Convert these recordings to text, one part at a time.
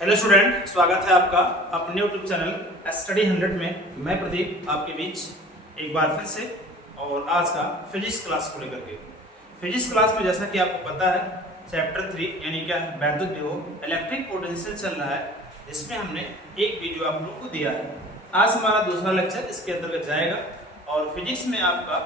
Hello student, स्वागत है आपका अपने यूट्यूब चैनल स्टडी 100 में। मैं प्रदीप आपके बीच एक बार फिर से, और आज का फिजिक्स क्लास को लेकर के। फिजिक्स क्लास में जैसा कि आपको पता है चैप्टर 3 यानी क्या है वैद्युत विभव इलेक्ट्रिक पोटेंशियल चल रहा है। इसमें हमने एक वीडियो आप लोग को दिया है। आज हमारा दूसरा लेक्चर इसके अंतर्गत जाएगा। और फिजिक्स में आपका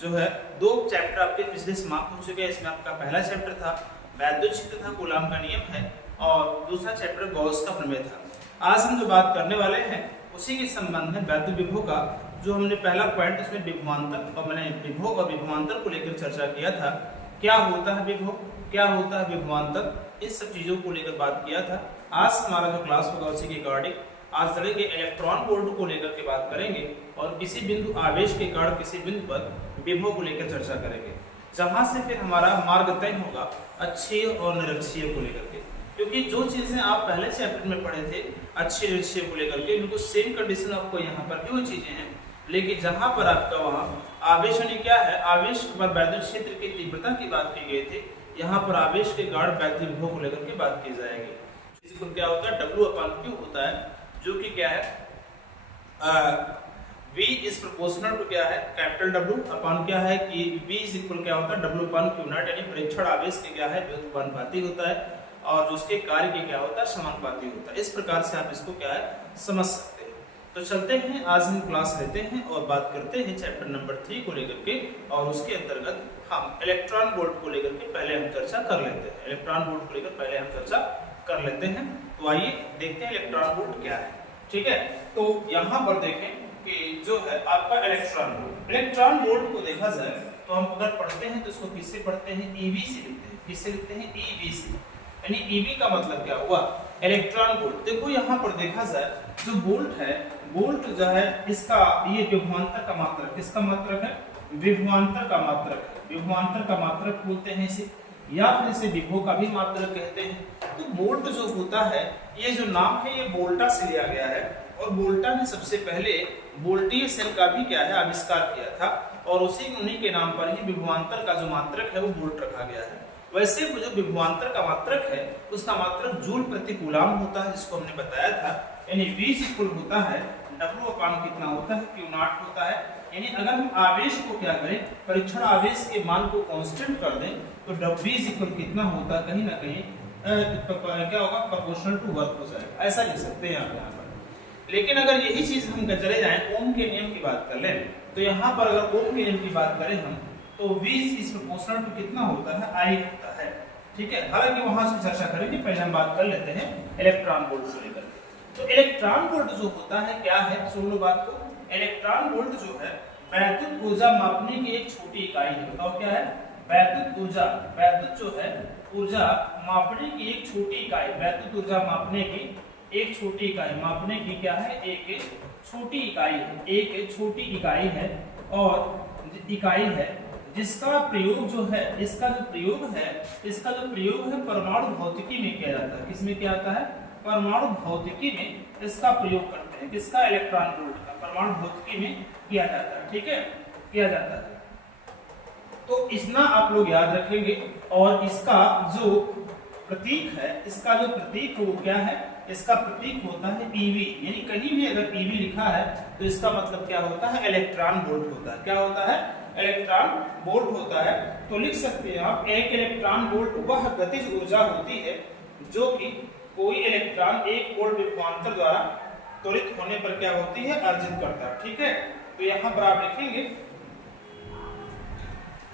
जो है 2 चैप्टर आपके पिछले समाप्त हो चुके हैं। इसमें आपका पहला चैप्टर था वैद्युत क्षेत्र था, कूलाम का नियम है, और दूसरा चैप्टर गॉस का प्रमेय था। आज हम जो बात करने वाले हैं उसी के संबंध में वैद्युत विभव का जो हमने पहला पॉइंट उसमें विभवांतर और मैंने विभव और विभवांतर को लेकर चर्चा किया था। क्या होता है विभव, क्या होता है विभवांतर, इस सब चीजों को लेकर बात किया था। आज हमारा जो क्लास होगा उसी के अकॉर्डिंग आज चलेंगे इलेक्ट्रॉन वोल्ट को लेकर के बात करेंगे, और किसी बिंदु आवेश के कारण किसी बिंदु पर विभव को लेकर चर्चा करेंगे, जहां से फिर हमारा मार्ग तय होगा अक्षीय और निरक्षीय को लेकर के। क्योंकि जो चीजें आप पहले चैप्टर में पढ़े थे अक्षीय निरक्षीय को लेकर के, बिल्कुल सेम कंडीशन आपको यहाँ पर भी वो चीजें हैं, लेकिन जहां पर आपका वहाँ आवेश यानी क्या है, आवेश पर वैद्युत क्षेत्र की तीव्रता की बात की गई थी, यहाँ पर आवेश के कारण वैद्युत विभव को लेकर के बात की जाएगी। इसको क्या होता है W/Q होता है, जो कि क्या है V इज प्रोपोर्शनल टू क्या है कैपिटल W अपॉन क्या है कि V इज इक्वल क्या होता है W/Q0, यानी परीक्षण आवेश के क्या है व्युत्पन्नपाती होता है, और उसके कार्य के क्या होता है समानुपाती होता है। इस प्रकार से आप इसको क्या है समझ सकते हैं। तो चलते हैं, आज हम क्लास लेते हैं और बात करते हैं चैप्टर नंबर 3 को लेकर के, और उसके अंतर्गत हम इलेक्ट्रॉन वोल्ट को लेकर के पहले हम चर्चा कर लेते हैं। इलेक्ट्रॉन वोल्ट को लेकर पहले हम चर्चा कर लेते हैं। तो आइए देखते हैं इलेक्ट्रॉन वोल्ट क्या है। ठीक है, तो यहाँ पर देखें कि जो है आपका इलेक्ट्रॉन वोल्ट को देखा जाए तो हम अगर पढ़ते हैं तो इसको किससे पढ़ते हैं, EV से लिखते हैं। किससे लिखते हैं, EV से, यानी EV का मतलब क्या हुआ इलेक्ट्रॉन वोल्ट। देखो यहाँ पर देखा जाए जो वोल्ट है, वोल्ट जो है इसका ये विभवांतर का मात्रक, किसका मात्रक है, विभवांतर का मात्रक है। विभवांतर का मात्रक बोलते हैं इसे, या फिर इसे विभव का भी मात्रक कहते हैं। तो वोल्ट जो होता है, ये जो नाम है ये वोल्टा से लिया गया है, और वोल्टा ने सबसे पहले वोल्टीय सेल का भी क्या है आविष्कार किया था, और उन्हीं के नाम पर ही विभवांतर का जो मात्रक है वो वोल्ट रखा गया है। वैसे वो जो विभवांतर का मात्रक है उसका मात्रक जूल प्रति कूलाम होता है, जिसको हमने बताया था, यानी V इक्वल होता है W/ कितना होता है Q0 होता है। यानी अगर हम आवेश को क्या करें, परीक्षण आवेश के मान को कांस्टेंट कर दें तो W इक्वल कितना होता है, कहीं ना कहीं क्या होगा प्रोपोर्शनल टू वर्क हो जाएगा, ऐसा लिख सकते हैं आप यहाँ पर। लेकिन अगर यही चीज हम चले जाएं ओम के नियम की बात कर लें, तो यहाँ पर अगर ओम के नियम की बात करें हम, तो V इज प्रोपोर्शनल टू कितना होता है I होता है। ठीक है, हालांकि वहां से चर्चा करेंगे, पहले हम बात कर लेते हैं इलेक्ट्रॉन वोल्ट को लेकर। तो इलेक्ट्रॉन वोल्ट जो होता है क्या है, सुन लो बात को। इलेक्ट्रॉन वोल्ट जो है वैद्युत ऊर्जा मापने की एक छोटी इकाई है। बताओ क्या है, वैद्युत ऊर्जा, वैद्युत जो है ऊर्जा मापने की एक छोटी इकाई, वैद्युत ऊर्जा मापने की एक छोटी इकाई, मापने की क्या है एक छोटी इकाई है, एक छोटी इकाई है, और इकाई है जिसका प्रयोग जो है, इसका जो प्रयोग है परमाणु भौतिकी में किया जाता है। किसमें किया जाता है, परमाणु भौतिकी में इसका प्रयोग करते हैं। किसका, इलेक्ट्रॉन वोल्ट का परमाणु भौतिकी में किया जाता है। ठीक है, किया जाता है। तो इतना आप लोग याद रखेंगे। और इसका जो प्रतीक है, इसका जो प्रतीक है वो क्या है, इसका प्रतीक होता है EV। यानी कहीं भी अगर EV लिखा है तो इसका मतलब क्या होता है, इलेक्ट्रॉन वोल्ट होता है। क्या होता है, इलेक्ट्रॉन वोल्ट होता है। तो लिख सकते हैं आप, एक इलेक्ट्रॉन वोल्ट वह गतिज ऊर्जा होती है जो कि कोई इलेक्ट्रॉन एक वोल्ट विभवांतर द्वारा त्वरित होने पर क्या होती है, अर्जित करता है। ठीक है, तो यहाँ पर आप लिखेंगे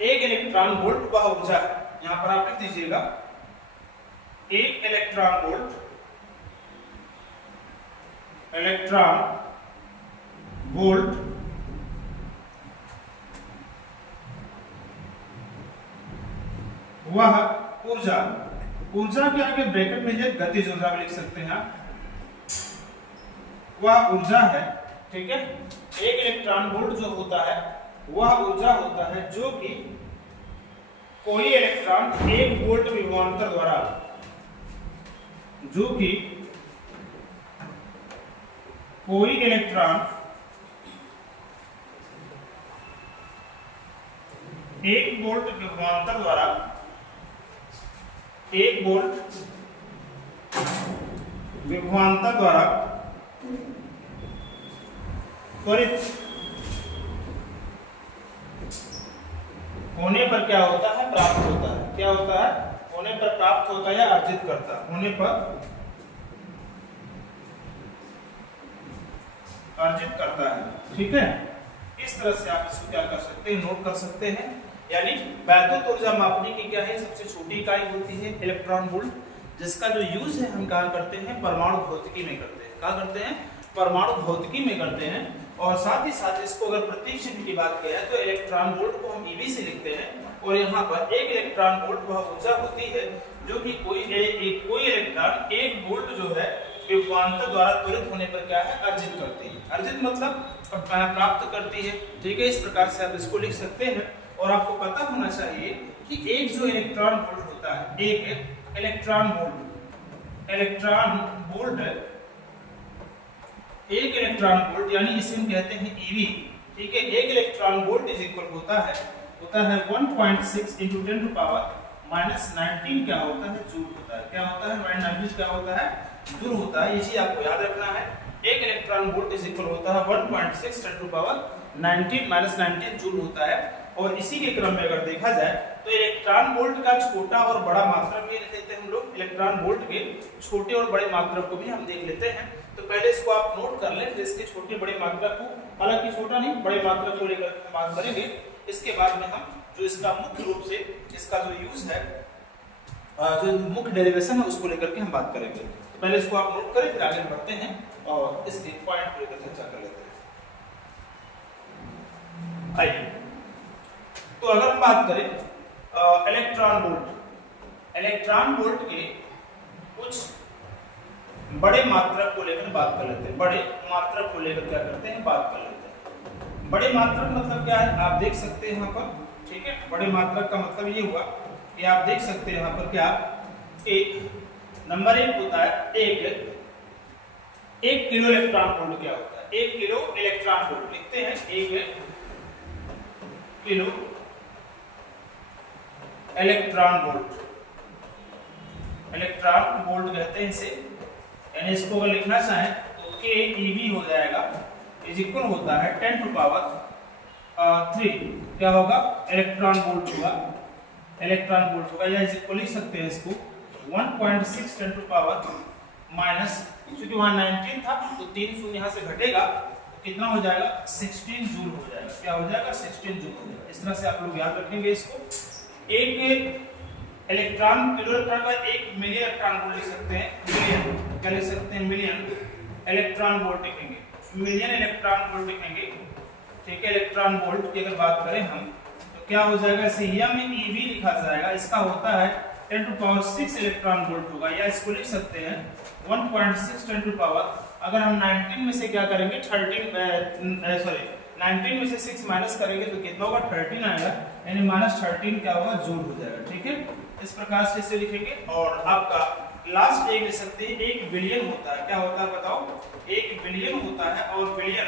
एक इलेक्ट्रॉन वोल्ट वह ऊर्जा, यहाँ पर आप लिख दीजिएगा एक इलेक्ट्रॉन वोल्ट, इलेक्ट्रॉन वोल्ट वह ऊर्जा, ऊर्जा के आगे ब्रैकेट में गतिज ऊर्जा भी लिख सकते हैं आप, वह ऊर्जा है। ठीक है, एक इलेक्ट्रॉन वोल्ट जो होता है वह ऊर्जा होता है जो कि कोई इलेक्ट्रॉन एक वोल्ट विभवांतर द्वारा, जो कि कोई इलेक्ट्रॉन एक वोल्ट विभवांतर द्वारा विभवांतर द्वारा त्वरित होने पर क्या होता है, प्राप्त होता है। क्या होता है, होने पर प्राप्त होता है या अर्जित करता है, होने पर अर्जित करता है। ठीक है, इस तरह से आप इसको क्या कर सकते हैं, नोट कर सकते हैं। यानी वैद्युत ऊर्जा मापने की क्या है, सबसे छोटी इकाई होती है इलेक्ट्रॉन वोल्ट, जिसका जो यूज है हम कहाँ करते हैं, परमाणु भौतिकी में करते हैं। कहाँ करते हैं, परमाणु भौतिकी में करते हैं। और साथ ही साथ इसको अगर प्रतीक चिन्ह की बात की जाए तो इलेक्ट्रॉन वोल्ट को हम ईवी से लिखते हैं। और यहाँ पर एक इलेक्ट्रॉन वोल्ट वह ऊर्जा होती है जो कि कोई इलेक्ट्रॉन एक वोल्ट जो है विभवांतर द्वारा त्वरित होने पर क्या है, अर्जित करती है। अर्जित मतलब प्राप्त करती है। ठीक है, इस प्रकार से आप इसको लिख सकते हैं। और आपको पता होना चाहिए कि एक जो इलेक्ट्रॉन वोल्ट होता है, एक इलेक्ट्रॉन वोल्ट एक इलेक्ट्रॉन वोल्ट यानी इसे हम कहते हैं ईवी। ठीक है, एक इलेक्ट्रॉन वोल्ट इज इक्वल होता है 1.6 × 10⁻⁻19 क्या होता है, जूल होता है। क्या होता है, 19 क्या होता है, जूल होता है। इसी आपको याद रखना है। एक इलेक्ट्रॉन वोल्ट इज इक्वल होता है 1.6 × 10⁻19 जूल होता है। और इसी के क्रम में अगर देखा जाए तो इलेक्ट्रॉन वोल्ट का छोटा और बड़ा मात्रक भी लिख लेते हैं हम लोग। इलेक्ट्रॉन वोल्ट के छोटे और बड़े मात्रक को भी हम देख लेते हैं। तो पहले इसको आप नोट कर लें, इसके छोटे बड़े मात्रक को, हालांकि छोटा नहीं बड़े मात्रक को लेकर हम बात करेंगे। इसके बाद में हम जो इसका मुख्य रूप से इसका जो यूज है, जो मुख्य डेरिवेशन है उसको लेकर के हम बात करेंगे। तो पहले इसको आप नोट करें, फिर आगे बढ़ते हैं और इसके पॉइंट को लेकर चर्चा कर लेते हैं। आइए, तो अगर हम बात करें इलेक्ट्रॉन वोल्ट के कुछ बड़े मात्रक को लेकर बात कर लेते हैं। बड़े मात्रक को लेकर क्या करते हैं, बात कर लेते हैं। बड़े मात्रक मतलब क्या है, आप देख सकते हैं यहाँ पर। ठीक है, बड़े मात्रक का मतलब ये हुआ कि आप देख सकते हैं यहाँ पर क्या, एक नंबर 1 होता है एक किलो इलेक्ट्रॉन वोल्ट क्या होता है, 1 किलो इलेक्ट्रॉन वोल्ट लिखते हैं। 1 किलो इलेक्ट्रॉन वोल्ट कहते हैं इसे। यानी इसको अगर लिखना चाहें तो keV हो जाएगा, इज इक्वल होता है 10⁻³ क्या होगा, इलेक्ट्रॉन वोल्ट होगा। या इज इक्वल लिख सकते हैं इसको 1.6 × 10⁻, क्योंकि वहां 19 था तो 3 शून्य यहाँ से घटेगा तो कितना हो जाएगा, 16 जूल हो जाएगा। क्या हो जाएगा, 16 जूल हो जाएगा। इस तरह से आप लोग याद रखेंगे इसको। एक इलेक्ट्रॉन, किलो इलेक्ट्रॉन का 1 मिली इलेक्ट्रॉन वोल्ट लिख सकते हैं, मिलियन क्या लिख सकते हैं, मिलियन इलेक्ट्रॉन वोल्ट लिखेंगे, मिलियन इलेक्ट्रॉन वोल्ट लिखेंगे। ठीक है, इलेक्ट्रॉन वोल्ट की अगर बात करें हम तो क्या हो जाएगा, इसे eV लिखा जाएगा। इसका होता है 10⁻6 इलेक्ट्रॉन वोल्ट होगा। या इसको लिख सकते हैं 1.6 10⁻, अगर हम 19 में से क्या करेंगे 19 में से 6 माइनस करेंगे तो कितना होगा, 13 आएगा। यानी -13 क्या होगा, जूल हो जाएगा। ठीक है, इस प्रकार से इसे लिखेंगे। और आपका लास्ट एक लिख सकते हैं 1 बिलियन होता है। क्या होता है बताओ, 1 बिलियन होता है। और बिलियन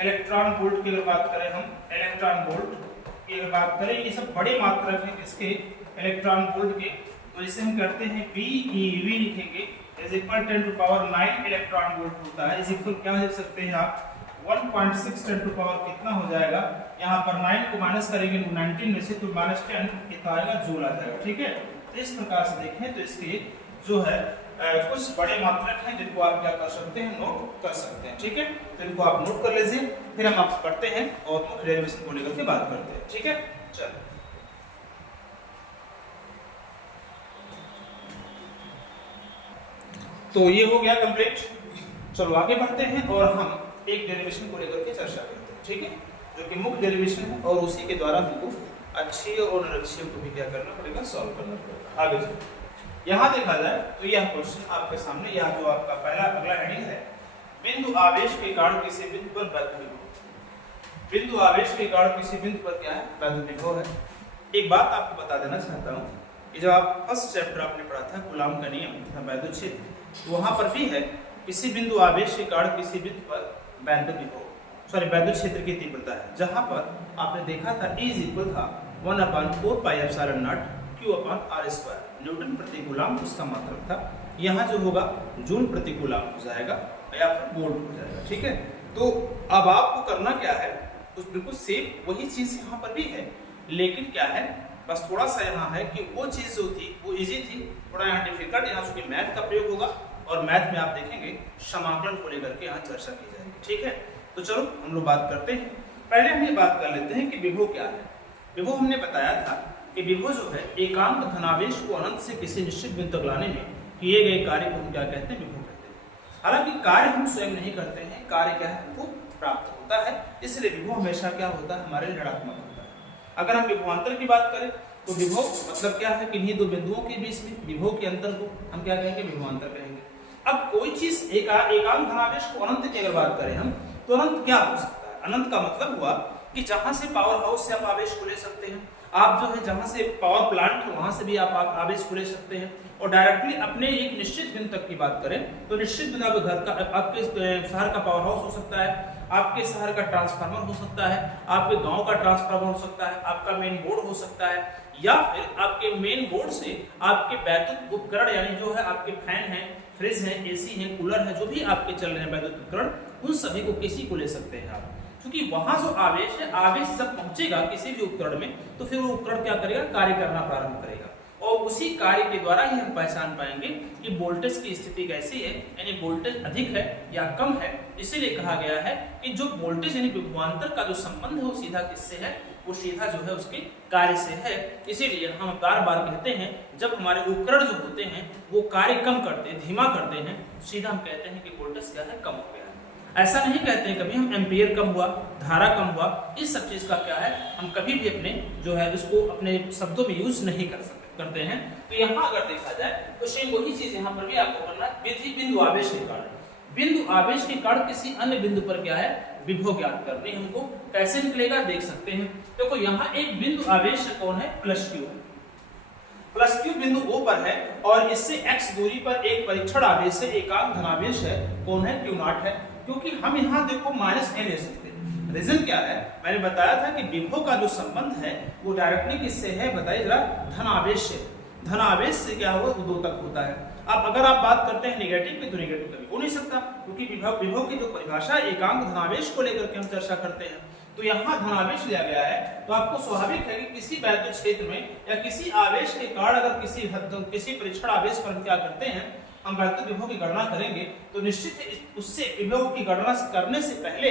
इलेक्ट्रॉन वोल्ट की अगर बात करें हम, इलेक्ट्रॉन वोल्ट की अगर बात करें, ये सब बड़े मात्रक हैं इसके इलेक्ट्रॉन वोल्ट के। तो इसे हम करते हैं BeV लिखेंगे, इज इक्वल 10⁻9 इलेक्ट्रॉन वोल्ट होता है। इज इक्वल क्या लिख सकते हैं आप, 1.6 10⁻, कितना हो जाएगा, यहाँ पर 9 को माइनस करेंगे 19 में से तो -10 कितना आएगा, जूल आ जाएगा। ठीक है, तो इस प्रकार से देखें तो इसके जो है कुछ बड़े मात्रक हैं जिनको आप क्या कर सकते हैं, नोट कर सकते हैं। ठीक है, तो इनको आप नोट कर लीजिए, फिर हम आप पढ़ते हैं और मुख्य डेरिवेशन को लेकर के बात करते हैं। ठीक है, चलो तो ये हो गया कंप्लीट। चलो आगे बढ़ते हैं और हम एक डेरिवेशन को लेकर के चर्चा करते हैं। ठीक है, जो कि मुख्य डेरिवेशन है और उसी के द्वारा हमको अक्षीय और निरक्षीय को भी क्या करना पड़ेगा, सॉल्व करना पड़ेगा। आगे चलो, यहाँ देखा जाए तो यह क्वेश्चन आपके सामने, यह जो आपका पहला अगला हेडिंग है, बिंदु आवेश के कारण किसी बिंदु पर वैद्युत विभव। बिंदु आवेश के कारण किसी बिंदु पर क्या है, वैद्युत विभव है। एक बात आपको बता देना चाहता हूँ कि जब आप फर्स्ट चैप्टर आपने पढ़ा था कूलॉम का नियम तथा वैद्युत क्षेत्र, तो वहां पर भी है किसी बिंदु आवेश के कारण किसी बिंदु पर वैद्युत विभव, वैद्युत क्षेत्र की तीव्रता है। जहां पर आपने देखा था E इज इक्वल था 1/4πε0 Q/r², न्यूटन प्रति कूलॉम उसका मात्रक था। यहाँ जो होगा जूल प्रति कूलम हो जाएगा या फिर वोल्ट हो जाएगा। ठीक है, तो अब आपको करना क्या है, तो बिल्कुल सेम वही चीज यहाँ पर भी है, लेकिन क्या है बस थोड़ा सा यहाँ है कि वो चीज जो थी वो इजी थी, थोड़ा यहाँ डिफिकल्ट, यहाँ चूंकि मैथ का प्रयोग होगा और मैथ में आप देखेंगे समाकलन को लेकर के यहाँ चर्चा की जाएगी। ठीक है, तो चलो हम लोग बात करते हैं। पहले हम ये बात कर लेते हैं कि विभव क्या है। विभव हमने बताया था कि विभव जो है एकांक धनावेश को अनंत से किसी निश्चित बिंदु तक लाने में किए गए कार्य को हम क्या कहते हैं, विभव कहते हैं। हालांकि कार्य हम स्वयं नहीं करते हैं, कार्य क्या है हमको प्राप्त होता है, इसलिए विभव हमेशा क्या होता है, हमारे ऋणात्मक होता है। अगर हम विभवांतर की बात करें तो विभव मतलब क्या है, किन्हीं दो बिंदुओं के बीच में विभव के अंतर को हम क्या कहेंगे, विभवांतर कहेंगे। अब कोई चीज एकांक धनावेश को अनंत की अगर बात करें हम, तो अनंत क्या हो सकता है, अनंत का मतलब हुआ कि जहां से पावर हाउस से आप आवेश को ले सकते हैं, आप जो है जहां से पावर प्लांट है वहां से भी आप आवेश को ले सकते हैं, और डायरेक्टली अपने एक निश्चित बिंदु तक की बात करें तो निश्चित बिंदु घर का, आपके शहर का पावर हाउस हो सकता है, आपके शहर का ट्रांसफार्मर हो सकता है, आपके गांव का ट्रांसफार्मर हो सकता है, आपका मेन बोर्ड हो सकता है, या फिर आपके मेन बोर्ड से आपके वैद्युत उपकरण यानी जो है आपके फैन है, फ्रिज है, एसी है, कूलर है, जो भी आपके चल रहे हैं वैद्युत उपकरण, उन सभी को किसी को ले सकते हैं आप। क्योंकि वहां जो आवेश है, आवेश जब पहुंचेगा किसी भी उपकरण में तो फिर वो उपकरण क्या करेगा, कार्य करना प्रारंभ करेगा, और उसी कार्य के द्वारा ही हम पहचान पाएंगे कि वोल्टेज की स्थिति कैसी है, यानी वोल्टेज अधिक है या कम है। इसीलिए कहा गया है कि जो वोल्टेज यानी विभवांतर का जो संबंध है वो सीधा किससे है, वो सीधा जो है उसके कार्य से है। इसीलिए हम बार बार कहते हैं जब हमारे उपकरण जो होते हैं वो कार्य कम करते हैं, धीमा करते हैं, सीधा हम कहते हैं कि वोल्टेज क्या है, कम हो गया है। ऐसा नहीं कहते हैं कभी हम एम्पियर कम हुआ, धारा कम हुआ, इस सब चीज का क्या है हम कभी भी अपने जो है इसको अपने शब्दों में यूज नहीं करते हैं। तो यहाँ अगर देखा जाए तो सेम वही चीज यहाँ पर भी आपको करना है, विधि बिंदु आवेश के कारण, बिंदु आवेश के कारण किसी अन्य बिंदु पर क्या है, विभव ज्ञात करनी। हमको कैसे निकलेगा देख सकते हैं। देखो यहाँ एक बिंदु आवेश कौन है, प्लस क्यू है, प्लस क्यू बिंदु O पर है, और इससे x दूरी पर एक परीक्षण आवेश है, एकांक धनावेश है, कौन है, Q0 है। क्योंकि हम यहाँ देखो -n ले सकते हैं, रीजन क्या है, मैंने बताया था कि विभव का जो संबंध है वो डायरेक्टली किससे है, बताइए जरा, धनावेश से। धनावेश से क्या होगा, वो 2 तक होता है। अब अगर आप बात करते हैं नेगेटिव की, तो नेगेटिव कभी हो नहीं सकता, क्योंकि विभव की जो परिभाषा है एकांक धनावेश को लेकर के हम चर्चा करते हैं। तो यहाँ धनावेश लिया गया है, तो आपको स्वाभाविक है कि किसी वैद्युत क्षेत्र में या किसी आवेश के कारण अगर किसी परीक्षण आवेश पर हम क्या करते हैं, हम वैद्युत विभव की गणना करेंगे, तो निश्चित उससे विभव की गणना करने से पहले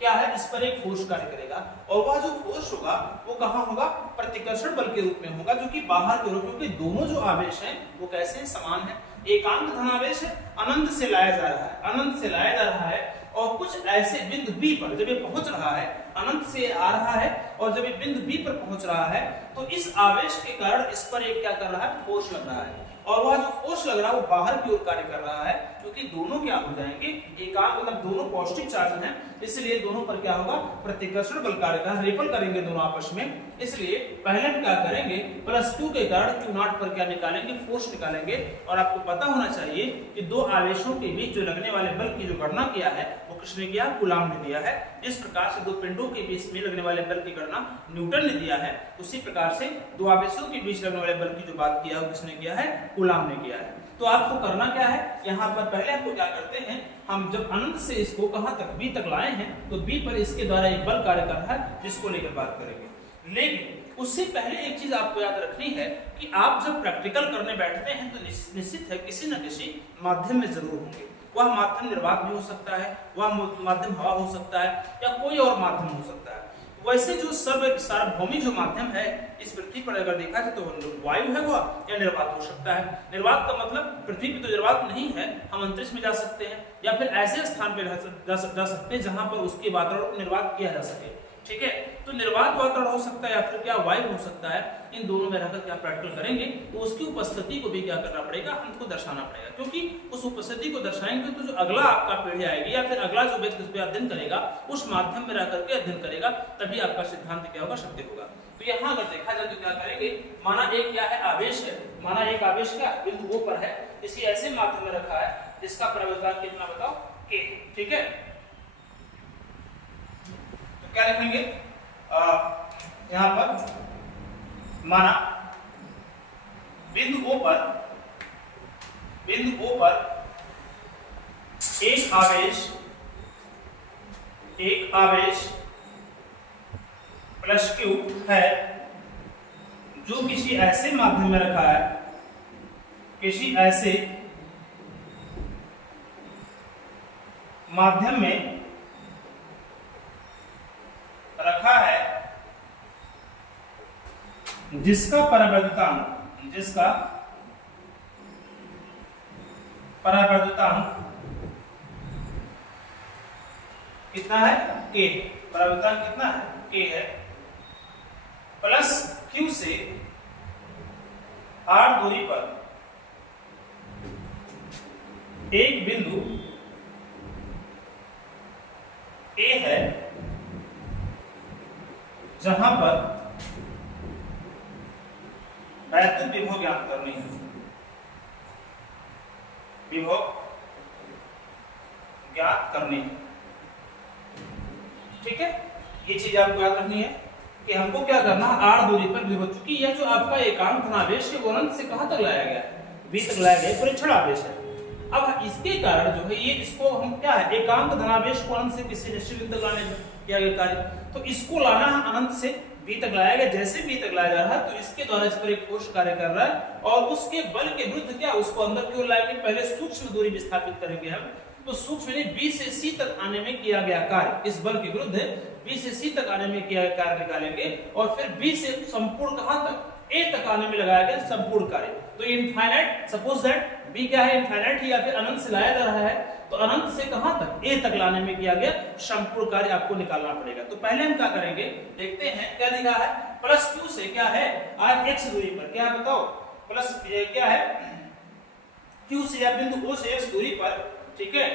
क्या है, इस पर एक फोर्स कार्य करेगा, और वह जो फोर्स होगा वो कहाँ होगा, प्रतिकर्षण बल के रूप में होगा, जो कि बाहर की ओर, क्योंकि दोनों जो आवेश हैं वो कैसे हैं, समान है। एकांक धनावेश है, अनंत से लाया जा रहा है, अनंत से लाया जा रहा है, और कुछ ऐसे बिंदु B पर जब ये पहुंच रहा है, अनंत से आ रहा है, और जब ये बिंदु B पर पहुंच रहा है तो इस आवेश के कारण इस पर एक क्या कर रहा है, फोर्स लग रहा है, और वह जो फोर्स लग रहा है वो बाहर की ओर कार्य कर रहा है, क्योंकि दोनों क्या हो जाएंगे, एकांक मतलब दोनों पॉजिटिव चार्ज हैं, इसलिए दोनों पर क्या होगा, प्रतिकर्षण बल कार्य करेगा, रिपल करेंगे दोनों आपस में। इसलिए पहले हम क्या करेंगे, +2 के कारण Q0 पर क्या निकालेंगे, फोर्स निकालेंगे। और आपको पता होना चाहिए कि दो आवेशों के बीच जो लगने वाले बल की जो गणना किया है वो किसने किया, कूलाम ने दिया है। इस प्रकार से दो पिंडों के बीच में लगने वाले बल की गणना न्यूटन ने दिया है, उसी प्रकार से दो आवेशों के बीच लगने वाले बल की जो बात किया है वो किसने किया है, कूलाम ने किया है। तो आपको करना क्या है, यहाँ पर पहले आपको क्या करते हैं, हम जब अनंत से इसको कहां तक, B तक लाए हैं, तो B पर इसके द्वारा एक बल कार्य कर रहा है, जिसको लेकर बात करेंगे। लेकिन उससे पहले एक चीज आपको याद रखनी है कि आप जब प्रैक्टिकल करने बैठते हैं तो निश्चित है किसी न किसी माध्यम में जरूर होंगे। वह माध्यम निर्वात भी हो सकता है, वह माध्यम हवा हो सकता है, या कोई और माध्यम हो सकता है। वैसे जो सार्वभौमिक जो माध्यम है इस पृथ्वी पर अगर देखा जाए तो वायु है वह, या निर्वात हो सकता है। निर्वात का मतलब पृथ्वी पर तो निर्वात नहीं है, हम अंतरिक्ष में जा सकते हैं, या फिर ऐसे स्थान पे जा सकते हैं जहां पर उसके वातावरण को निर्वात किया जा सके। ठीक है, तो निर्वात वातावरण हो सकता है, या फिर क्या वायु हो सकता है। इन दोनों में रहकर क्या प्रैक्टिकल करेंगे तो उसकी उपस्थिति को भी क्या करना पड़ेगा, हमको दर्शाना पड़ेगा, क्योंकि उस उपस्थिति को दर्शाएंगे तो जो अगला आपका पीढ़ी आएगी या फिर अगला जो व्यक्ति उस पर अध्ययन करेगा उस माध्यम में रहकर के अध्ययन करेगा, तभी आपका सिद्धांत क्या होगा, सत्य होगा। तो यहाँ अगर देखा जाए तो क्या करेंगे, माना एक क्या है, आवेश है, माना एक आवेश क्या बिंदु O पर है, इसी ऐसे माध्यम में रखा है जिसका प्रवेशद्वार कितना बताओ, K। ठीक है, तो क्या लिखेंगे यहाँ पर, माना बिंदु O पर बिंदु O पर एक आवेश प्लस Q है जो किसी ऐसे माध्यम में रखा है, किसी ऐसे माध्यम में रखा है जिसका परावर्तनांक कितना है? K। परावर्तनांक कितना है? K है। प्लस Q से R दूरी पर एक बिंदु A है जहां पर वैद्युत विभव ज्ञात करनी है। विभव ज्ञात करनी है। ठीक है, ये चीज आपको याद रखनी है कि हमको क्या करना है, R दूरी पर विभव, चूंकि यह जो आपका एकांक धनावेश के अनंत से कहां तक लाया गया है? B तक लाया गया, परीक्षण आवेश है। अब इसके कारण जो है ये इसको हम क्या है, एकांक धनावेश को अनंत से किसी निश्चित बिंदु तक लाने में किया गया कार्य, तो इसको लाना है अनंत से B तक लाया गया। जैसे B तक लाया जा रहा है तो इसके द्वारा इस पर एक फोर्स कार्य कर रहा है और उसके बल के विरुद्ध क्या उसको अंदर की ओर लाएंगे। पहले सूक्ष्म दूरी विस्थापित करेंगे हम, तो सूक्ष्म ने B से C तक आने में किया गया कार्य, इस बल के विरुद्ध B से C तक आने में किया गया कार्य निकालेंगे और फिर B से संपूर्ण कहां तक, A तक आने में लगाया गया संपूर्ण कार्य। तो इनफाइनाइट, सपोज दैट B क्या है, इनफाइनाइट या फिर अनंत से लाया जा रहा है, तो अनंत से कहां तक, A तक लाने में किया गया संपूर्ण कार्य आपको निकालना पड़ेगा। तो पहले हम क्या करेंगे, देखते हैं क्या दिखा है, प्लस Q से क्या है, आज x दूरी पर क्या बताओ, प्लस क्या है, Q से या बिंदु O से x दूरी पर, ठीक है,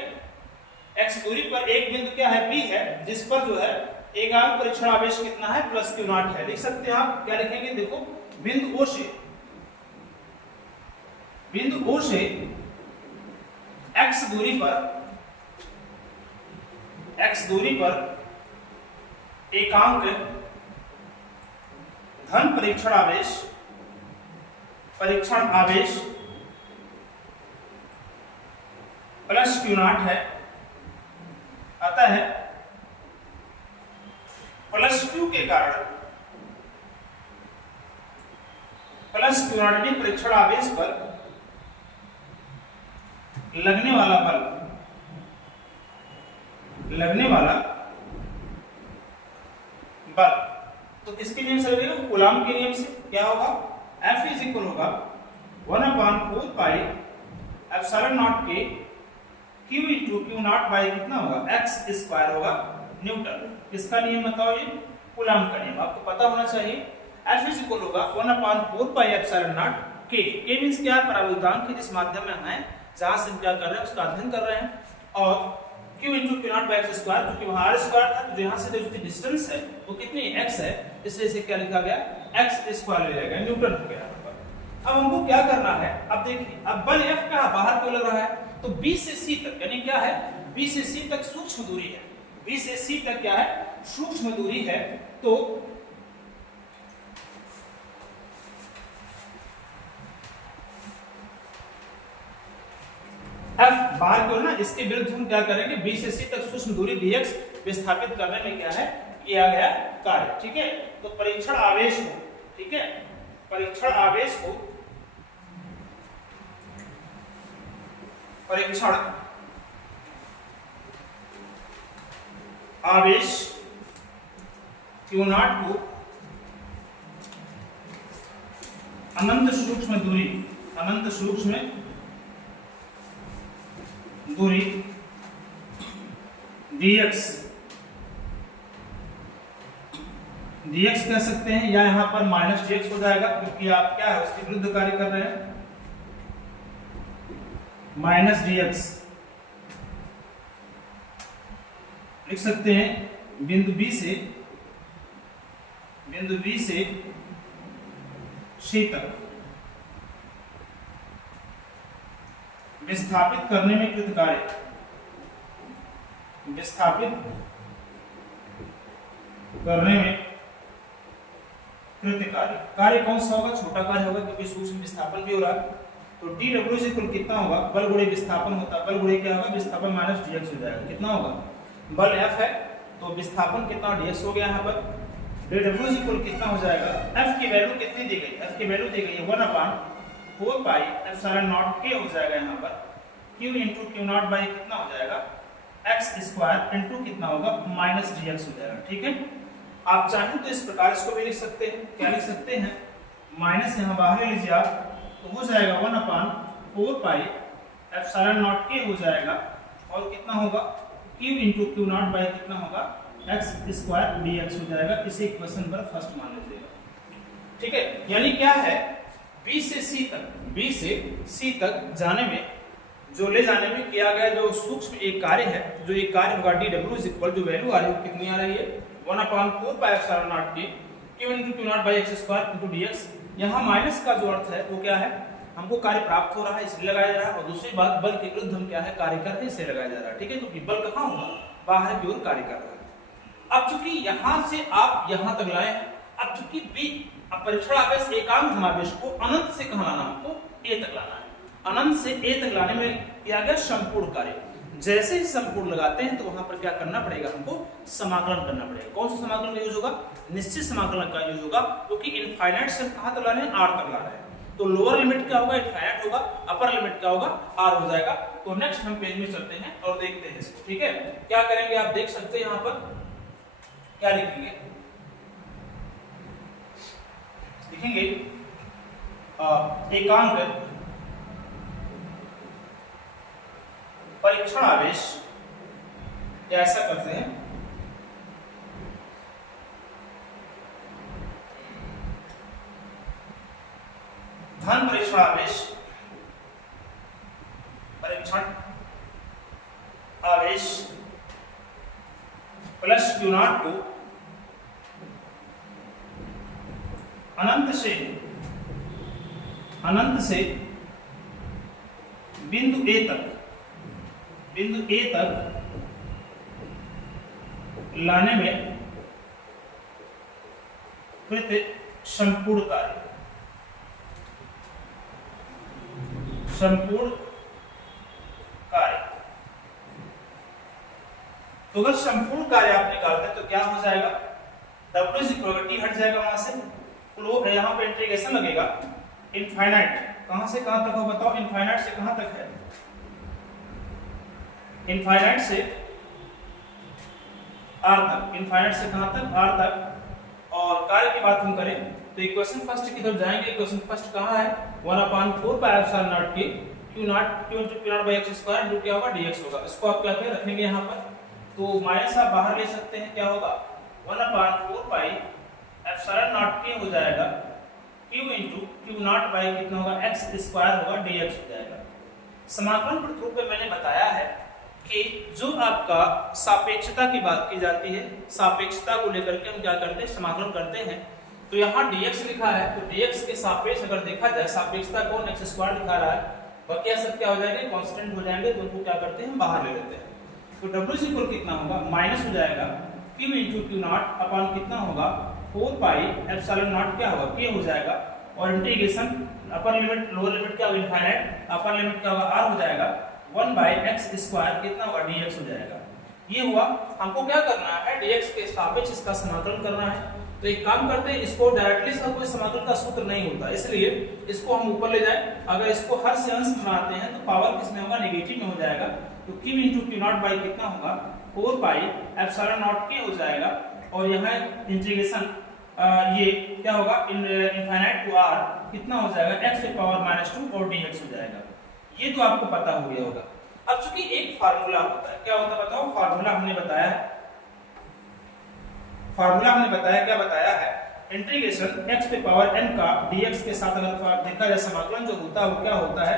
x दूरी पर एक बिंदु क्या है, P है, जिस पर जो है एकांक परीक्षण आवेश कितना है, प्लस Q नॉट है। लिख सकते हैं आप, क्या लिखेंगे, देखो बिंदु O से x दूरी पर एकांक धन परीक्षण आवेश प्लस Q नॉट है। अतः प्लस Q के कारण प्लस Q नॉट परीक्षण आवेश पर लगने वाला बल, तो किसके नियम से लगेगा, कूलाम के नियम से। क्या होगा, F इज इक्वल होगा 1/4 पाई एप्सिलॉन नॉट के Q into Q not by कितना होगा, x स्क्वायर होगा न्यूटन। किसका नियम बताओ, ये कूलाम का नियम, आपको पता होना चाहिए। F इज इक्वल होगा 1/4 pi epsilon not K। K means क्या है, परावर्तनांक जिस माध्यम में है, जहां से हम क्या कर रहे हैं उसका अध्ययन कर रहे हैं, और Q into Q not by x square, क्योंकि वहां r स्क्वायर था तो यहां से जो उसकी डिस्टेंस है वो कितनी x है, इसलिए इसे क्या लिखा गया, x स्क्वायर ले गया, न्यूटन हो गया। अब हमको क्या करना है, अब देखिए, अब बल F का बाहर क्यों लग रहा है, तो B से C तक, यानी क्या है, B से C तक सूक्ष्म दूरी है, B से C तक क्या है, सूक्ष्म दूरी है। तो F बाहर क्यों ना, इसके विरुद्ध हम क्या करेंगे, B से C तक सूक्ष्म दूरी dx विस्थापित करने में क्या है, किया गया कार्य। ठीक है, तो परीक्षण आवेश को, ठीक है, परीक्षण आवेश Q नॉट को अनंत सूक्ष्म दूरी dx कह सकते हैं, या यहां पर माइनस dx हो जाएगा, क्योंकि आप क्या है उसके विरुद्ध कार्य कर रहे हैं, माइनस dx लिख सकते हैं। बिंदु B से C तक विस्थापित करने में कृत कार्य, कार्य कौन सा होगा, छोटा कार्य होगा, क्योंकि सूक्ष्म विस्थापन भी हो रहा है। तो डी डब्ल्यू इक्वल कितना होगा, बल गुणे विस्थापन होता है, बल गुणे क्या होगा, विस्थापन माइनस dx हो जाएगा। कितना होगा, बल F है तो विस्थापन कितना dx हो गया यहाँ पर। डी डब्ल्यू इक्वल कितना हो जाएगा, F की वैल्यू कितनी दी गई, F की वैल्यू दी गई है 1/4 पाई एप्सिलॉन नॉट k हो जाएगा यहाँ पर, q into Q not by कितना हो जाएगा x स्क्वायर इंटू कितना होगा माइनस dx हो जाएगा। ठीक है, आप चाहें तो इस प्रकार इसको भी लिख सकते हैं। क्या लिख सकते हैं, माइनस यहाँ बाहर ले लीजिए आप, तो हो जाएगा 1/4 पाई एप्सिलॉन नॉट k हो जाएगा और कितना होगा q into Q not by कितना होगा x स्क्वायर dx हो जाएगा। इसे इक्वेशन पर फर्स्ट मान लीजिएगा। ठीक है, यानी क्या है, B से C तक जाने में, जो ले जाने में किया गया जो सूक्ष्म एक कार्य है, जो एक कार्य होगा डी डब्ल्यू इक्वल, जो वैल्यू आ रही है कितनी आ रही है 1/4 pi epsilon not k q into Q not by x square into dx। यहाँ माइनस का जो अर्थ है वो क्या है, हमको कार्य प्राप्त हो रहा है इसलिए लगाया जा रहा है, और दूसरी बात बल के विरुद्ध हम क्या है कार्य कर रहे हैं इसलिए लगाया जा रहा है। ठीक है, तो बल कहाँ होगा, बाहर की ओर कार्य कर रहा है। अब चूंकि यहाँ से आप यहाँ तक लाए हैं, अब चूंकि B परीक्षण आवेश एकांक धनावेश को अनंत से कहाँ लाना, हमको A तक लाना है। अनंत से A तक लाने में किया गया संपूर्ण कार्य, जैसे ही संपूर्ण लगाते हैं तो वहां पर क्या करना पड़ेगा, हमको समाकलन करना पड़ेगा। कौन सा समाकलन का यूज होगा, निश्चित समाकलन का यूज होगा, क्योंकि इनफाइनाइट से कहां तक ला रहे हैं, R तक ला रहे हैं। तो लोअर लिमिट क्या होगा, इनफाइनाइट होगा, अपर लिमिट क्या होगा, R हो जाएगा। तो नेक्स्ट हम पेज में चलते हैं और देखते हैं इसको। ठीक है, क्या करेंगे आप देख सकते हैं यहाँ पर क्या लिखेंगे, लिखेंगे एकांक परीक्षण आवेश, या ऐसा करते हैं धन परीक्षण आवेश, परीक्षण आवेश प्लस क्यू नॉट को अनंत से बिंदु A तक लाने में कृत संपूर्ण कार्य, तो अगर संपूर्ण कार्य आप निकालते हैं तो क्या हो जाएगा, W इक्वल T हट जाएगा वहां से, तो यहाँ पे इंटीग्रेशन लगेगा इनफाइनाइट, कहां से कहां तक हो बताओ, इनफाइनाइट से कहां तक है, इनफाइनाइट से R तक, इनफाइनाइट से कहां तक, R तक। और कार्य की बात हम करें तो इक्वेशन फर्स्ट की तरफ जाएंगे। इक्वेशन फर्स्ट कहां है, 1/4 pi epsilon not k q into Q not by x square into क्या होगा dx होगा। इसको आप क्या क्या रखेंगे यहाँ पर, तो माइनस आप बाहर ले सकते हैं, क्या होगा 1/4 पाई एप्सिलॉन नॉट k हो जाएगा q into Q not by कितना होगा x स्क्वायर होगा dx हो जाएगा। समाकलन प्रतिरूप में मैंने बताया है कि जो आपका सापेक्षता की बात की जाती है, सापेक्षता को लेकर के हम क्या करते हैं, समाकलन करते हैं। तो यहाँ dx लिखा है, तो dx के सापेक्ष अगर देखा जाए, सापेक्षता कौन x स्क्वायर दिखा रहा है, वह क्या सब क्या हो जाएंगे, कांस्टेंट हो जाएंगे, तो उनको क्या करते हैं हम बाहर ले लेते हैं। तो W इक्वल कितना होगा, माइनस हो जाएगा q into Q not upon कितना होगा 4 पाई एप्सिलॉन नॉट क्या होगा k हो जाएगा, और integration upper limit lower limit क्या होगा इनफाइनाइट, अपर लिमिट क्या होगा r हो जाएगा 1/x स्क्वायर कितना होगा dx हो जाएगा। ये हुआ, हमको क्या करना है, dx के सापेक्ष इसका समाकलन करना है। तो एक काम करते हैं, इसको डायरेक्टली इसका कोई समाकलन का सूत्र नहीं होता, इसलिए इसको हम ऊपर ले जाएं। अगर इसको हर से अंश बनाते हैं तो पावर किसमें होगा, नेगेटिव में हो जाएगा। तो q into Q not by कितना होगा 4 पाई एप्सिलॉन नॉट k हो जाएगा, और यहाँ इंटीग्रेशन ये क्या होगा इनफाइनाइट टू r कितना हो जाएगा x की पावर -2 और dx हो जाएगा। ये तो आपको पता हो गया होगा। अब चूंकि एक फार्मूला होता है, क्या होता है बताओ, फार्मूला हमने बताया है, क्या बताया है, इंटीग्रेशन x की पावर n का dx के साथ अगर देखा जाए समाकलन जो होता है वो क्या होता है,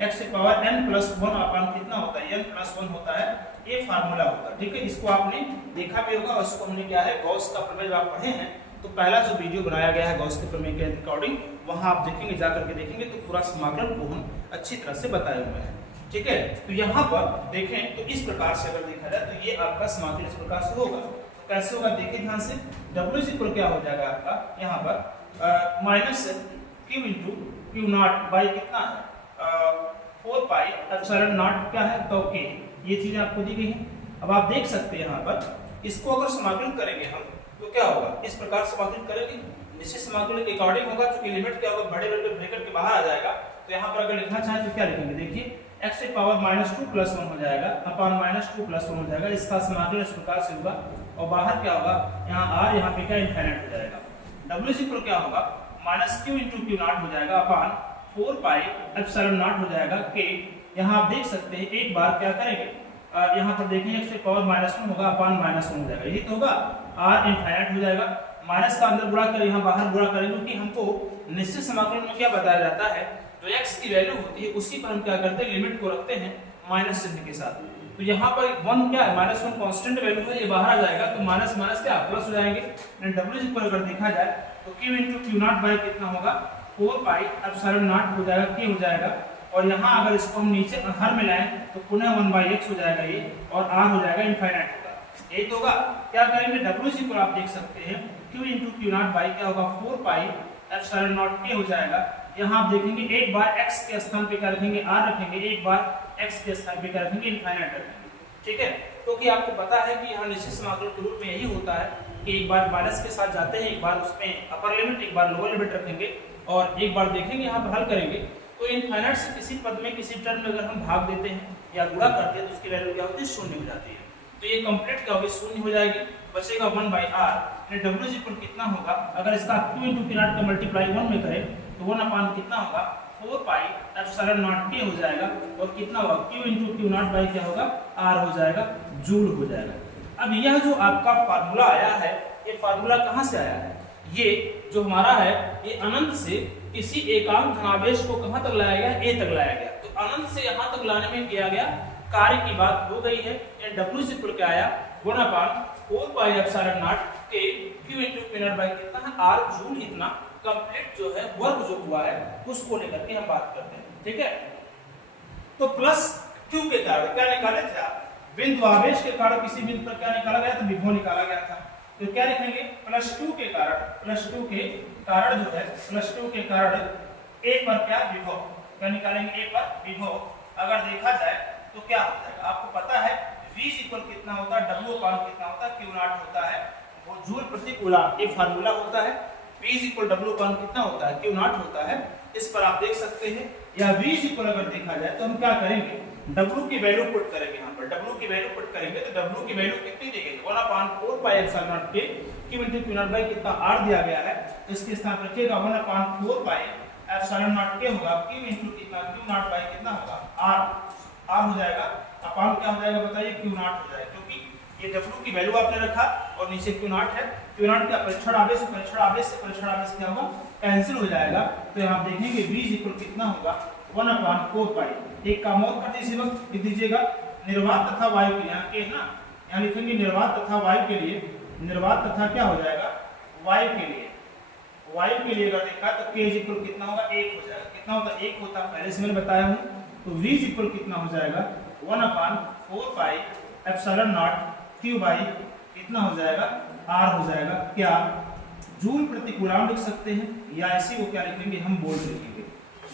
x की पावर n प्लस 1 अपॉन कितना होता है, n प्लस 1 होता है, ये फार्मूला होता है। ठीक है, इसको आपने देखा भी होगा, उसको हमने क्या है गॉस का प्रमेय आप पढ़े हैं, तो पहला जो वीडियो बनाया गया है गॉस के प्रमेय के अकॉर्डिंग, वहां आप देखेंगे, जाकर के देखेंगे तो पूरा समाकलन को हम अच्छी तरह से बताए हुए हैं। ठीक है, तो यहाँ पर देखें तो इस प्रकार से अगर देखा जाए तो ये आपका समाकलन इस प्रकार से होगा। तो कैसे होगा देखिए ध्यान से, W इक्वल क्या हो जाएगा आपका यहाँ पर minus q into Q not by कितना है 4 पाई एप्सिलॉन नॉट क्या है, तो के, ये चीज आपको दी गई है। अब आप देख सकते हैं यहाँ पर, इसको अगर समाकलन करेंगे हम तो क्या होगा, इस प्रकार समाकलन करेंगे, निश्चित समाकलन के अकॉर्डिंग होगा, क्योंकि लिमिट क्या होगा, बड़े बड़े ब्रैकेट के बाहर आ जाएगा। तो यहाँ पर अगर लिखना चाहें तो क्या लिखेंगे, देखिए x की पावर -2 + 1 हो जाएगा अपॉन -2 + 1 हो जाएगा, इसका समाकलन इस प्रकार से होगा। और बाहर क्या होगा, यहाँ r यहाँ पे क्या इनफाइनाइट हो जाएगा। w इक्वल क्या होगा, -q × q0 हो जाएगा अपॉन 4 पाई एप्सिलॉन नॉट हो जाएगा के। यहाँ आप देख सकते हैं, एक बार क्या करेंगे, यहाँ पर देखेंगे x की पावर -1 होगा अपॉन -1 हो जाएगा, यही तो होगा, r इनफाइनाइट हो जाएगा। माइनस का अंदर गुणा करें, यहाँ बाहर गुणा करें, क्योंकि हमको निश्चित समाकलन में क्या बताया जाता है, जो x की वैल्यू होती है उसी पर हम क्या करते हैं, लिमिट को रखते हैं माइनस चिन्ह के साथ। तो यहाँ पर 1 क्या है, -1 कांस्टेंट वैल्यू है, ये बाहर आ जाएगा, तो माइनस माइनस क्या प्लस हो जाएंगे। w पर अगर देखा जाए तो q × q0 बाय कितना होगा, 4 पाई एप्सिलॉन नॉट हो जाएगा, k हो जाएगा। और यहाँ अगर इसको हम नीचे हर में लाएं तो पुनः 1/x हो जाएगा ये, और r हो जाएगा इनफाइनाइट होगा, यही तो होगा। क्या करेंगे, w पर आप देख सकते हैं q × q0 बाय क्या होगा, 4 पाई एप्सिलॉन नॉट k हो जाएगा। यहाँ आप देखेंगे एक बार x के स्थान पे क्या रखेंगे, r रखेंगे, एक बार x के स्थान पे क्या रखेंगे, इनफाइनाइट रखेंगे, ठीक है। क्योंकि आपको पता है कि यहाँ निश्चित समाकलन के रूप में यही होता है कि एक बार माइनस के साथ जाते हैं, एक बार उसमें अपर लिमिट, एक बार लोअर लिमिट रखेंगे, और एक बार देखेंगे यहाँ पर हल करेंगे। तो इनफाइनाइट से किसी पद में किसी टर्म में अगर हम भाग देते हैं या गुणा करते हैं तो उसकी वैल्यू क्या होती है, 0 हो जाती है। तो ये कंप्लीट क्या होगी, 0 हो जाएगी, बचेगा 1/r। w इक्वल कितना होगा, अगर इसका q × q0 का मल्टीप्लाई 1 में करें तो 1 अपान कितना होगा, 4 पाई एप्सिलॉन नॉट k हो जाएगा, और कितना होगा, q × q0 बाय क्या होगा, r हो जाएगा, जूल हो जाएगा। अब यह जो आपका फार्मूला आया है, ये फार्मूला कहाँ से आया है, ये जो हमारा है, ये अनंत से किसी एकांक धनावेश को कहाँ तक लाया गया, a तक लाया गया। तो अनंत से यहाँ तक लाने में किया गया कार्य की बात हो गई है। w इक्वल क्या आया, 1/4 पाई एप्सिलॉन नॉट के q × q0 बाय कितना है, r जूल, इतना कंप्लीट जो है वर्ग जो हुआ है उसको लेकर के हम बात करते हैं, ठीक है। तो प्लस q के कारण क्या निकाले थे आप, बिंदु आवेश के कारण किसी बिंदु पर क्या निकाला गया था, विभव निकाला गया था। तो क्या लिखेंगे, +2 के कारण, +2 के कारण जो है, +2 के कारण a पर क्या विभव, क्या निकालेंगे, a पर विभव। अगर देखा जाए तो क्या हो जाएगा, आपको पता है v इक्वल कितना होता है, w अपान कितना होता है, q0 होता है, वो जूल प्रति कूलम, एक फार्मूला होता है। v इक्वल w अपान कितना होता है, q0 होता है, इस पर आप देख सकते हैं। या v इक्वल अगर देखा जाए तो हम क्या करेंगे, w की वैल्यू पुट करेंगे, यहाँ पर w की वैल्यू पुट करेंगे तो w की वैल्यू कितनी दी गई, 1/4 पाई एप्सिलॉन नॉट के q × q0 बाय कितना r दिया गया है, तो इसके स्थान पर रखिएगा 1/4 पाई एप्सिलॉन नॉट के होगा, q × कितना q0 बाय कितना होगा, r हो जाएगा, अपान क्या हो जाएगा बताइए, q0 हो जाएगा, क्योंकि ये w की वैल्यू आपने रखा और नीचे q0 है। q0 क्या परीक्षण आवेश, परीक्षण आवेश से परीक्षण आवेश क्या होगा, कैंसिल हो जाएगा। तो यहाँ देखेंगे v इक्वल कितना होगा, 1/4 पाई, एक काम और करते इसी वक्त लिख दीजिएगा, निर्वात तथा वायु के लिए, यहाँ के ना, यहाँ लिखेंगे निर्वात तथा वायु के लिए, निर्वात तथा क्या हो जाएगा, वायु के लिए, वायु के लिए अगर देखा तो k इक्वल कितना होगा, 1 हो जाएगा। कितना होता है, 1 होता है, पहले से मैंने बताया हूँ। तो v इक्वल कितना हो जाएगा, 1/4 pi epsilon not q by कितना हो जाएगा, r हो जाएगा, क्या जूल प्रति कूलम लिख सकते हैं, या इसी को क्या लिखेंगे, हम वोल्ट लिखेंगे।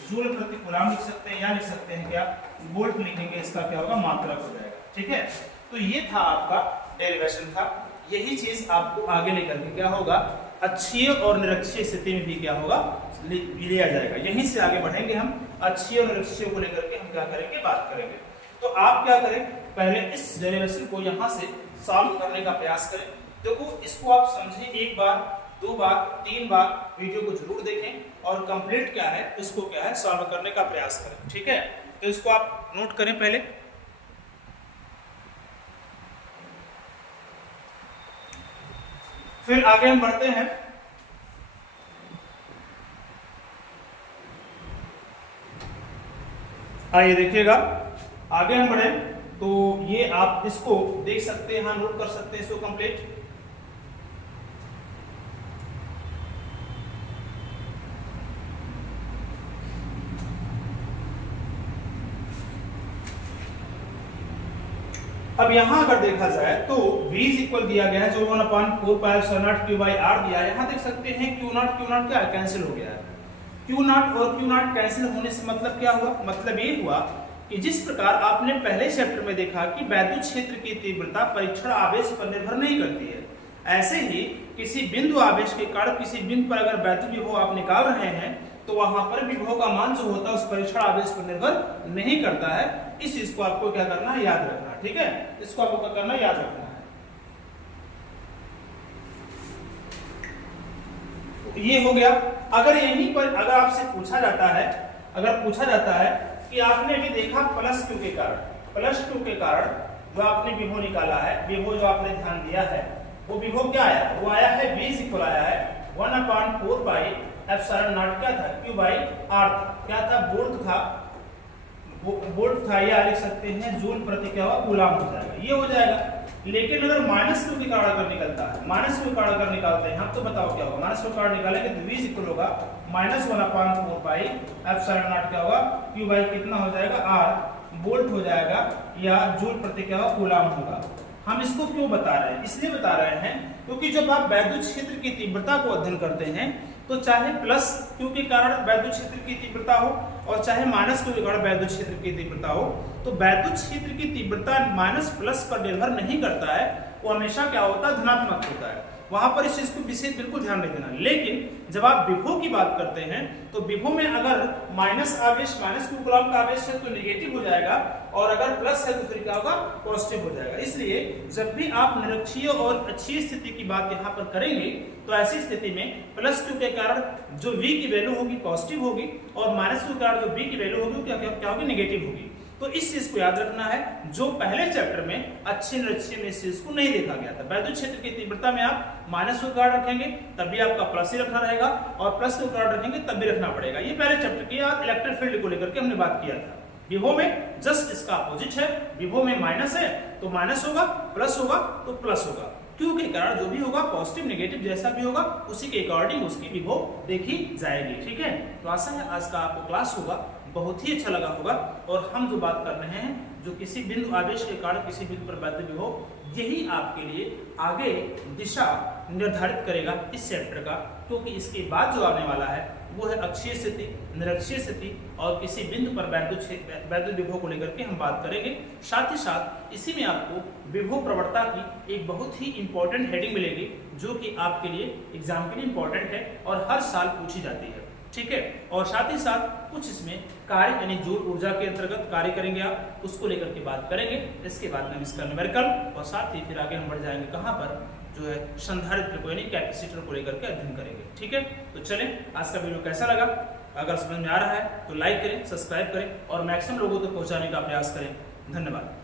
जूल प्रति कूलम लिख सकते हैं, या लिख सकते हैं क्या, वोल्ट लिखेंगे, इसका क्या होगा, मात्रक हो जाएगा, ठीक है। तो ये था आपका डेरिवेशन था, यही चीज आपको आगे लेकर के क्या होगा, अक्षीय और निरक्षीय स्थिति में भी क्या होगा, लिया जाएगा। यहीं से आगे बढ़ेंगे हम, अक्षीय और निरक्षीय को लेकर के हम क्या करेंगे, बात करेंगे। तो आप क्या करें, पहले इस डेरिवेशन को यहाँ से सॉल्व करने का प्रयास करें। देखो इसको आप समझें, एक बार, 2 बार, 3 बार वीडियो को जरूर देखें और कंप्लीट क्या है इसको क्या है सॉल्व करने का प्रयास करें, ठीक है। तो इसको आप नोट करें पहले। फिर आगे हम बढ़ते हैं। आइए देखिएगा, आगे हम बढ़े तो ये आप इसको देख सकते हैं, हाँ नोट कर सकते हैं इसको कंप्लीट। अब यहां अगर देखा जाए तो v इक्वल दिया गया है जो 1/4 pi epsilon not q by r दिया है। यहां देख सकते हैं q0 क्या है, कैंसिल हो गया है। क्यू नॉट और क्यू नॉट कैंसिल होने से मतलब क्या हुआ, मतलब ये हुआ कि जिस प्रकार आपने पहले चैप्टर में देखा कि वैद्युत क्षेत्र की तीव्रता परीक्षण आवेश पर निर्भर नहीं करती है, ऐसे ही किसी बिंदु आवेश के कारण किसी बिंदु पर अगर वैद्युत विभव आप निकाल रहे हैं तो वहां पर विभव का मान जो होता है उस परीक्षण आवेश पर निर्भर नहीं करता है। इस चीज को आपको क्या करना है, याद रखना है। ठीक है, इसको आपको क्या करना है, याद रखना है। तो ये हो गया। अगर यहीं पर अगर आपसे पूछा जाता है, अगर पूछा जाता है कि आपने अभी देखा प्लस क्यू के कारण, प्लस क्यू के कारण जो आपने विभव निकाला है, विभव जो आपने ध्यान दिया है, वो विभव क्या आया, वो आया है V इक्वल आया है 1/4 पाई एप्सिलॉन नॉट क्या था, Q बाई R था। क्या था, वोल्ट था, वोल्ट था, या लिख सकते हैं जूल प्रति क्या हुआ, कूलाम हो जाएगा, ये हो जाएगा। लेकिन अगर माइनस क्यू के कारण अगर निकलता है, माइनस क्यू के कारण अगर निकालते हैं हम, तो बताओ क्या होगा, माइनस क्यू के कारण निकालेंगे तो V इक्वल होगा -1/4 पाई एप्सिलॉन नॉट क्या होगा, Q बाई कितना हो जाएगा, R वोल्ट हो जाएगा, या जूल प्रति क्या होगा, कूलाम होगा। हम इसको क्यों बता रहे हैं, इसलिए बता रहे हैं क्योंकि जब आप वैद्युत क्षेत्र की तीव्रता को अध्ययन करते हैं तो चाहे प्लस क्यू के कारण वैद्युत क्षेत्र की तीव्रता हो और चाहे माइनस क्यू के कारण वैद्युत क्षेत्र की तीव्रता हो, तो वैद्युत क्षेत्र की तीव्रता माइनस प्लस पर निर्भर नहीं करता है, वो हमेशा क्या होता है, धनात्मक होता है। वहां पर इस चीज को विशेष बिल्कुल ध्यान नहीं देना। लेकिन जब आप विभव की बात करते हैं तो विभव में अगर माइनस आवेश, माइनस क्यू कूलम का आवेश है तो नेगेटिव हो जाएगा, और अगर प्लस है तो फिर क्या होगा, पॉजिटिव हो जाएगा। इसलिए जब भी आप निरक्षीय और अक्षीय स्थिति की बात यहाँ पर करेंगे तो ऐसी स्थिति में प्लस क्यू के कारण जो V की वैल्यू होगी पॉजिटिव होगी, और माइनस क्यू के कारण जो V की वैल्यू होगी क्या होगी, नेगेटिव होगी। तो इस चीज को याद रखना है, जो पहले चैप्टर में अच्छे निरक्षीय में इस चीज को नहीं देखा गया था। वैद्युत क्षेत्र की तीव्रता में आप माइनस क्यू कारण रखेंगे तब भी आपका प्लस ही रखना रहेगा, और प्लस क्यू कारण रखेंगे तब भी रखना पड़ेगा। ये पहले चैप्टर की इलेक्ट्रिक फील्ड को लेकर के हमने बात किया था। विभव में जस्ट इसका अपोजिट है, विभव में माइनस है तो माइनस होगा, प्लस होगा तो प्लस होगा। क्यू के कारण जो भी होगा, पॉजिटिव नेगेटिव जैसा भी होगा, उसी के अकॉर्डिंग उसकी विभव देखी जाएगी। ठीक है, तो आशा है आज का आपको क्लास होगा बहुत ही अच्छा लगा होगा। और हम जो बात कर रहे हैं, जो किसी बिंदु आवेश के कारण किसी बिंदु पर वैद्युत विभव, यही आपके लिए आगे दिशा निर्धारित करेगा इस चैप्टर का, क्योंकि इसके बाद जो आने वाला है वो है अक्षीय स्थिति, निरक्षीय स्थिति, और किसी बिंदु पर वैद्युत विभव को लेकर के हम बात करेंगे। साथ ही साथ इसी में आपको विभव प्रवणता की एक बहुत ही इंपॉर्टेंट हेडिंग मिलेगी, जो कि आपके लिए एग्जाम के लिए इंपॉर्टेंट है और हर साल पूछी जाती है। ठीक है, और साथ ही साथ कुछ इसमें कार्य यानी जूल ऊर्जा के अंतर्गत कार्य करेंगे आप, उसको लेकर के बात करेंगे। इसके बाद में हम इसका न्यूमेरिकल, और साथ ही फिर आगे हम बढ़ जाएंगे कहाँ पर, जो है संधारित्र को यानी कैपेसिटर को लेकर के अध्ययन करेंगे। ठीक है, तो चलें, आज का वीडियो कैसा लगा, अगर समझ में आ रहा है तो लाइक करें, सब्सक्राइब करें और मैक्सिमम लोगों तक पहुंचाने का प्रयास करें। धन्यवाद।